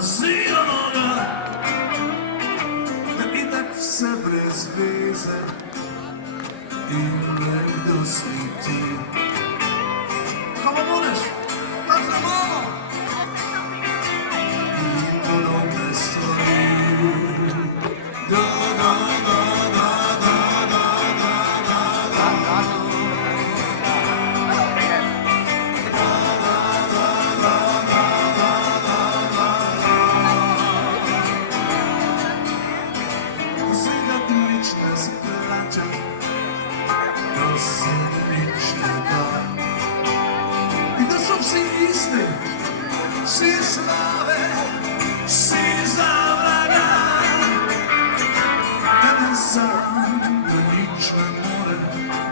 zielona. I tak vse brez veze in ne dosveti. Kako budeš? Tak ne bomo! In podobne stvari. Da, da, da, da, da, da, da, da, da, da. Zida ti nič ne splača, da se nič ne da. I da so vsi isti, vsi slave, vsi za vraga. Eden sam, da nič ne more,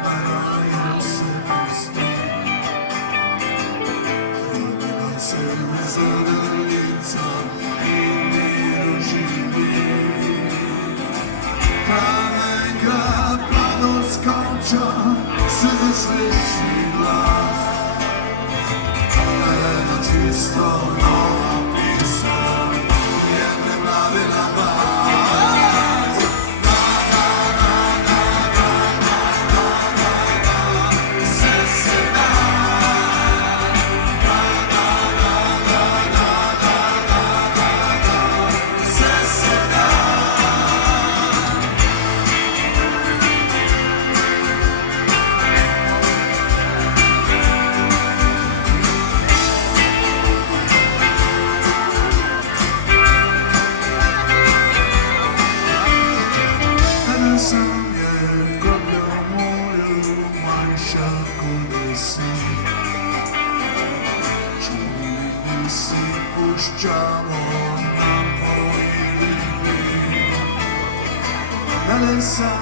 raje se pusti. Hvala se zadrlica in miru živi. Kalenka pa doskoča se zasreći glas. Ena čisto nova pisma je preplavila vas. Sam je koplja moju manjša kolesi. Čudni si puščamo na moji libi. Nelesa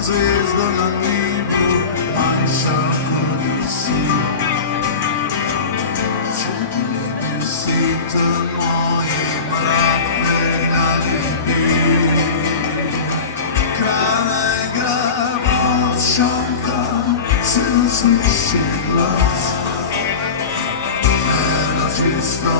zvezda na nebu manjša kolesi. Čudni si te moji mravne nalibi. Se sliši glas, ena čisto